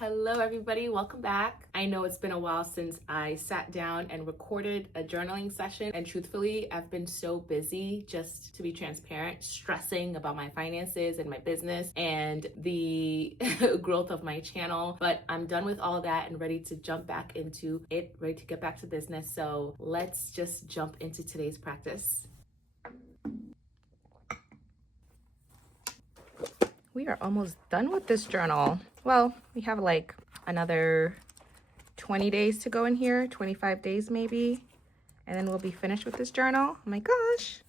Hello, everybody. Welcome back. I know it's been a while since I sat down and recorded a journaling session. And truthfully, I've been so busy, just to be transparent, stressing about my finances and my business and the growth of my channel. But I'm done with all that and ready to jump back into it, ready to get back to business. So let's just jump into today's practice. We are almost done with this journal. Well, we have like another 20 days to go in here, 25 days maybe, and then we'll be finished with this journal. Oh my gosh.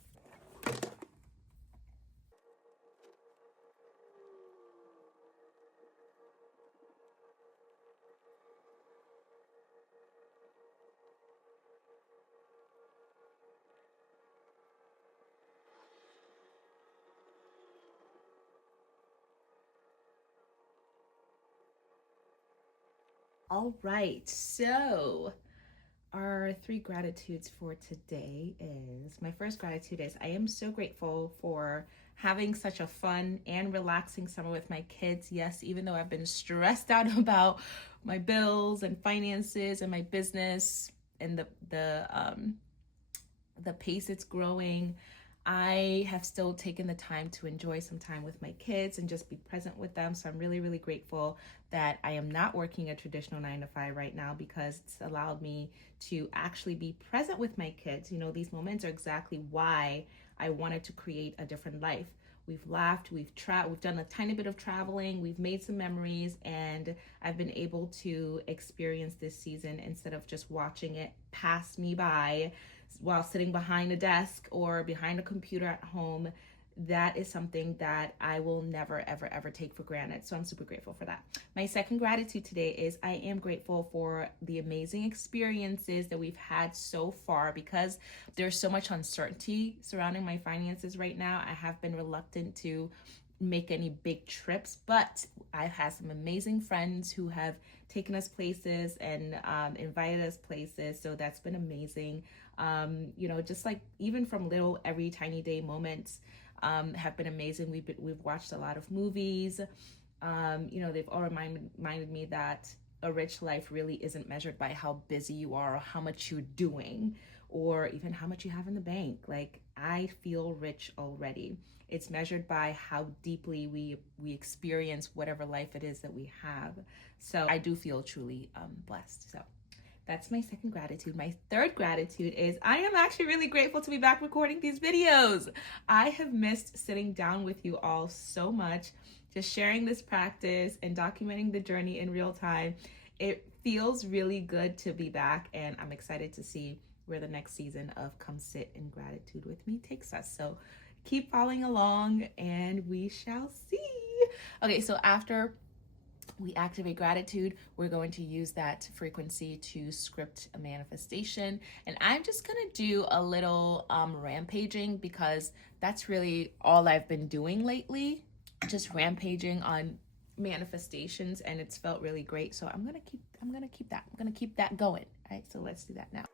All right, so our three gratitudes for today is, my first gratitude is I am so grateful for having such a fun and relaxing summer with my kids. Yes, even though I've been stressed out about my bills and finances and my business and the pace it's growing, I have still taken the time to enjoy some time with my kids and just be present with them. So I'm really, really grateful that I am not working a traditional 9 to 5 right now, because it's allowed me to actually be present with my kids. You know, these moments are exactly why I wanted to create a different life. We've laughed, we've done a tiny bit of traveling, we've made some memories, and I've been able to experience this season instead of just watching it pass me by while sitting behind a desk or behind a computer at home. That is something that I will never, ever, ever take for granted. So I'm super grateful for that. My second gratitude today is I am grateful for the amazing experiences that we've had so far, because there's so much uncertainty surrounding my finances right now. I have been reluctant to make any big trips, but I've had some amazing friends who have taken us places and invited us places. So that's been amazing. Just like even from little every tiny day moments have been amazing. We've watched a lot of movies. They've all reminded me that a rich life really isn't measured by how busy you are or how much you're doing or even how much you have in the bank. Like, I feel rich already. It's measured by how deeply we experience whatever life it is that we have. So I do feel truly blessed. So that's my second gratitude. My third gratitude is I am actually really grateful to be back recording these videos. I have missed sitting down with you all so much, just sharing this practice and documenting the journey in real time. It feels really good to be back, and I'm excited to see where the next season of Come Sit in Gratitude with Me takes us. So keep following along and we shall see. Okay, so after we activate gratitude, we're going to use that frequency to script a manifestation. And I'm just gonna do a little rampaging, because that's really all I've been doing lately, just rampaging on manifestations, and it's felt really great. So I'm gonna keep that going. All right, so let's do that now.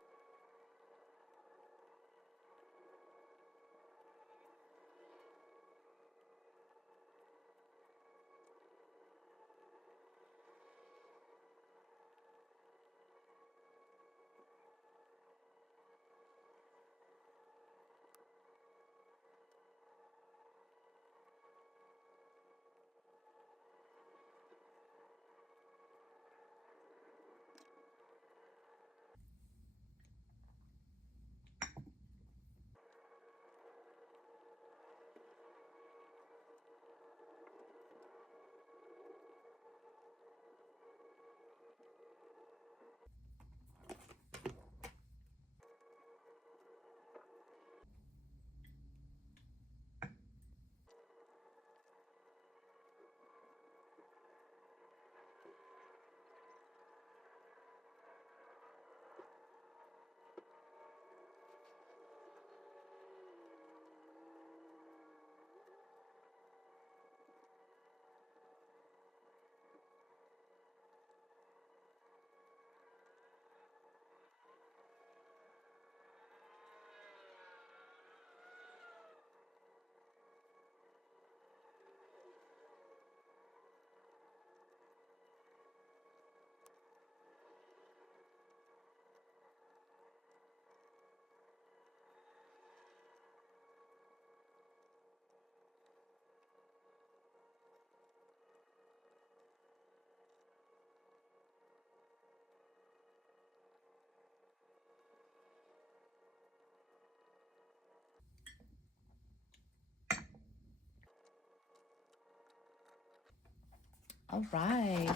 All right.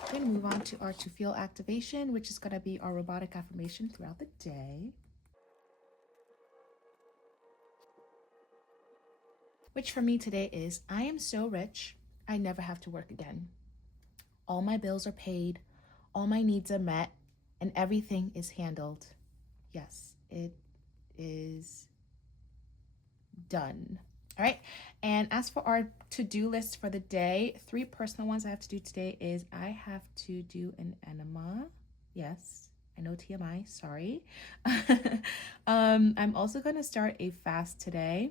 We're going to move on to our to feel activation, which is going to be our robotic affirmation throughout the day. Which for me today is, I am so rich, I never have to work again. All my bills are paid, all my needs are met, and everything is handled. Yes, it is done. All right. And as for our to-do list for the day, 3 personal ones I have to do today is I have to do an enema. Yes, I know TMI, sorry. I'm also going to start a fast today.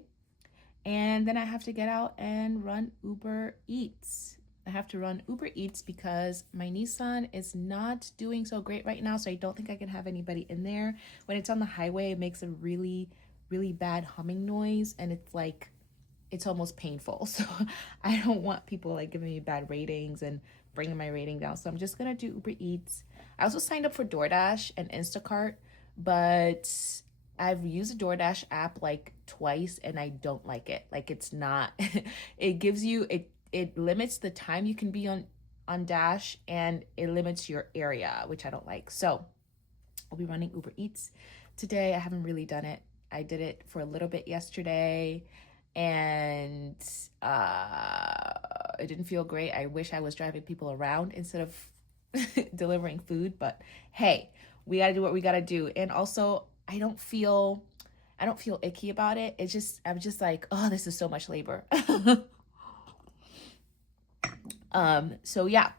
And then I have to get out and run Uber Eats. I have to run Uber Eats because my Nissan is not doing so great right now. So I don't think I can have anybody in there. When it's on the highway, it makes a really, really bad humming noise. And it's like, it's almost painful. So I don't want people like giving me bad ratings and bringing my rating down. So I'm just going to do Uber Eats. I also signed up for DoorDash and Instacart, but I've used the DoorDash app like twice and I don't like it. Like it's not, it gives you, it limits the time you can be on Dash, and it limits your area, which I don't like. So I'll be running Uber Eats today. I haven't really done it. I did it for a little bit yesterday and it didn't feel great. I wish I was driving people around instead of delivering food, but hey, we got to do what we got to do. And also I don't feel icky about it. I'm just like, oh, this is so much labor. So yeah,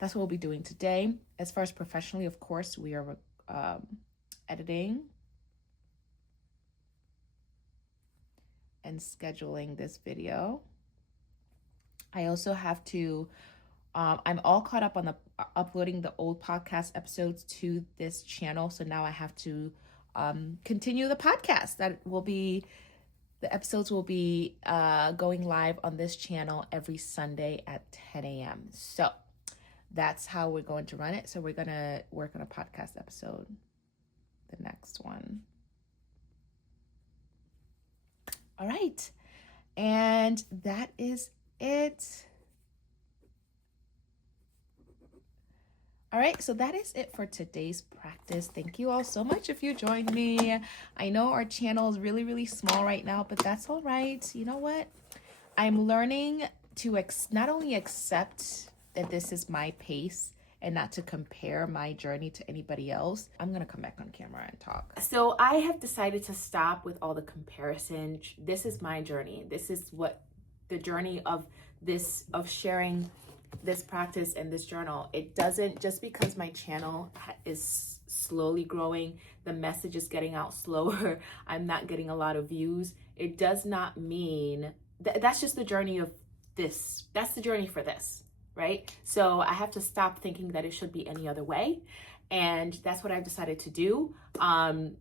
that's what we'll be doing today. As far as professionally, of course, we are editing and scheduling this video. I also have to, I'm all caught up on the uploading the old podcast episodes to this channel. So now I have to continue the podcast. The episodes will be going live on this channel every Sunday at 10 a.m. So that's how we're going to run it. So we're going to work on a podcast episode, the next one. All right. And that is it. All right, so that is it for today's practice. Thank you all so much if you joined me. I know our channel is really, really small right now, but that's all right. You know what? I'm learning to not only accept that this is my pace and not to compare my journey to anybody else. I'm gonna come back on camera and talk. So I have decided to stop with all the comparison. This is my journey. This is what the journey of sharing this practice and this journal. It doesn't, just because my channel is slowly growing, the message is getting out slower, I'm not getting a lot of views, it does not mean that's just the journey of this. That's the journey for this, right? So I have to stop thinking that it should be any other way. And that's what I've decided to do. And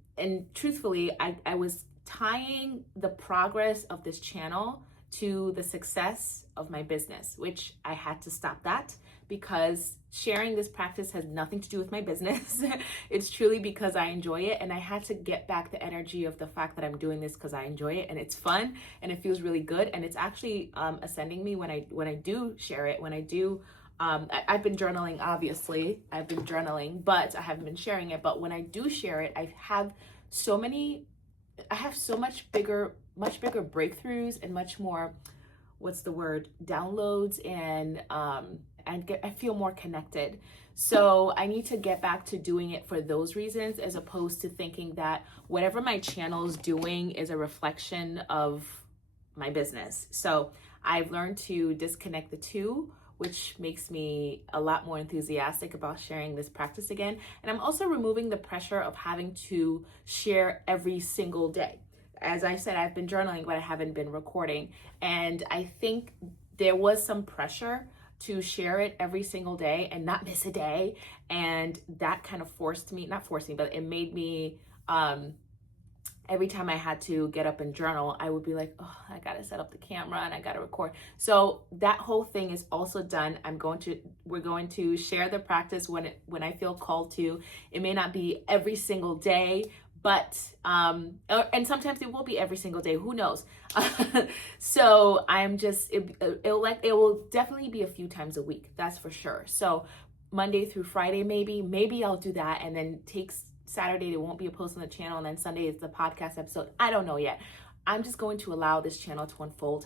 truthfully, I was tying the progress of this channel to the success of my business, which I had to stop that because sharing this practice has nothing to do with my business. It's truly because I enjoy it, and I had to get back the energy of the fact that I'm doing this because I enjoy it and it's fun and it feels really good, and it's actually ascending me when I do share it. When I do, I've been journaling, obviously. I've been journaling, but I haven't been sharing it. But when I do share it, I have so much bigger breakthroughs and much more, downloads, and I feel more connected. So I need to get back to doing it for those reasons, as opposed to thinking that whatever my channel is doing is a reflection of my business. So I've learned to disconnect the two, which makes me a lot more enthusiastic about sharing this practice again. And I'm also removing the pressure of having to share every single day. As I said, I've been journaling, but I haven't been recording. And I think there was some pressure to share it every single day and not miss a day. And that kind of but it made me, every time I had to get up and journal, I would be like, oh, I gotta set up the camera and I gotta record. So that whole thing is also done. We're going to share the practice when I feel called to. It may not be every single day, but and sometimes it will be every single day, who knows. So I'm just it will definitely be a few times a week, that's for sure. So Monday through Friday, maybe I'll do that, and then takes Saturday there won't be a post on the channel, and then Sunday is the podcast episode. I don't know yet. I'm just going to allow this channel to unfold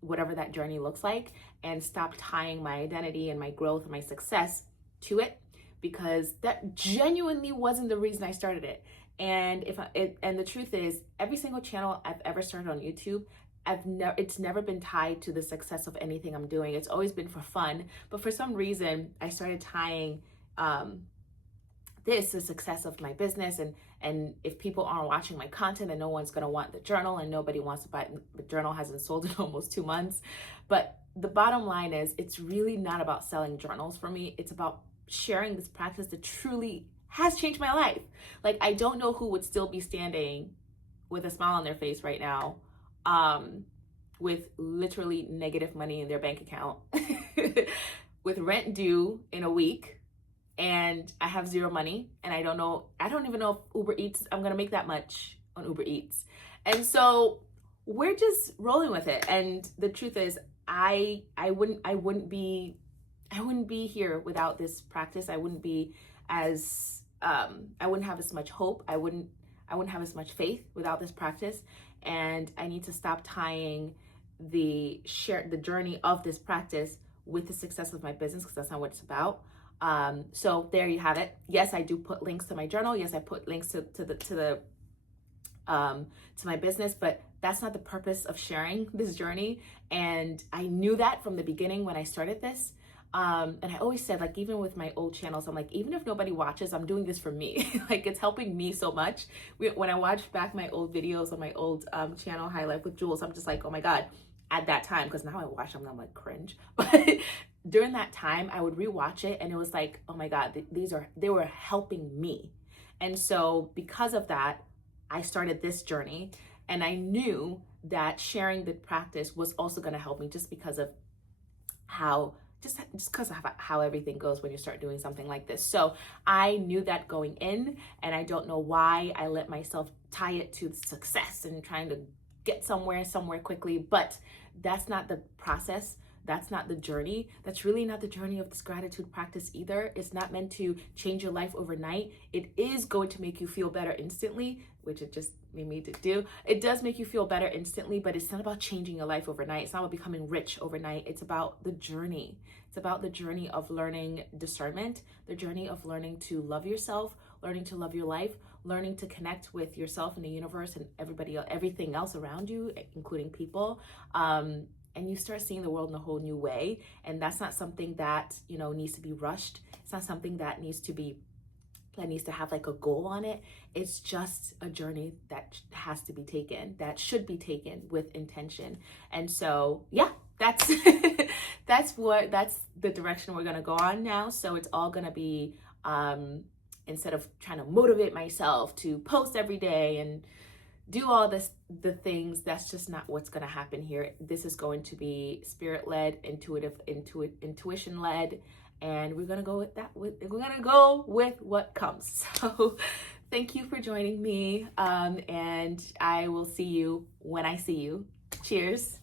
whatever that journey looks like, and stop tying my identity and my growth and my success to it, because that genuinely wasn't the reason I started it. And and the truth is, every single channel I've ever started on YouTube, it's never been tied to the success of anything I'm doing. It's always been for fun. But for some reason, I started tying the success of my business, and if people aren't watching my content, then no one's gonna want the journal, and nobody wants to buy it. The journal hasn't sold in almost 2 months. But the bottom line is, it's really not about selling journals for me. It's about sharing this practice that truly has changed my life. Like, I don't know who would still be standing with a smile on their face right now, with literally negative money in their bank account, with rent due in a week, and I have zero money, and I don't even know if Uber Eats, I'm gonna make that much on Uber Eats. And so we're just rolling with it. And the truth is, I wouldn't be here without this practice. I wouldn't have as much hope. I wouldn't have as much faith without this practice. And I need to stop tying the journey of this practice with the success of my business, because that's not what it's about. So there you have it. Yes, I do put links to my journal. Yes, I put links to my business, but that's not the purpose of sharing this journey. And I knew that from the beginning when I started this. And I always said, like, even with my old channels, I'm like, even if nobody watches, I'm doing this for me. Like, it's helping me so much. When I watch back my old videos on my old channel, High Life with Jules, I'm just like, oh my God, at that time, because now I watch them and I'm like, cringe. But during that time, I would rewatch it, and it was like, oh my God, they were helping me. And so because of that, I started this journey, and I knew that sharing the practice was also going to help me, just because of how everything goes when you start doing something like this. So I knew that going in, and I don't know why I let myself tie it to success and trying to get somewhere quickly. But that's not the process. That's not the journey. That's really not the journey of this gratitude practice either. It's not meant to change your life overnight. It is going to make you feel better instantly, which it just made me to do. It does make you feel better instantly, but it's not about changing your life overnight. It's not about becoming rich overnight. It's about the journey. It's about the journey of learning discernment, the journey of learning to love yourself, learning to love your life, learning to connect with yourself and the universe and everything else around you, including people. And you start seeing the world in a whole new way. And that's not something that, needs to be rushed. It's not something that needs to have like a goal on it. It's just a journey that has to be taken, that should be taken with intention. And so, yeah, that's that's the direction we're gonna go on now. So it's all gonna be, instead of trying to motivate myself to post every day and do all the things, that's just not what's going to happen here. This is going to be spirit-led, intuition-led, and we're going to go with that. We're going to go with what comes. So thank you for joining me, and I will see you when I see you. Cheers.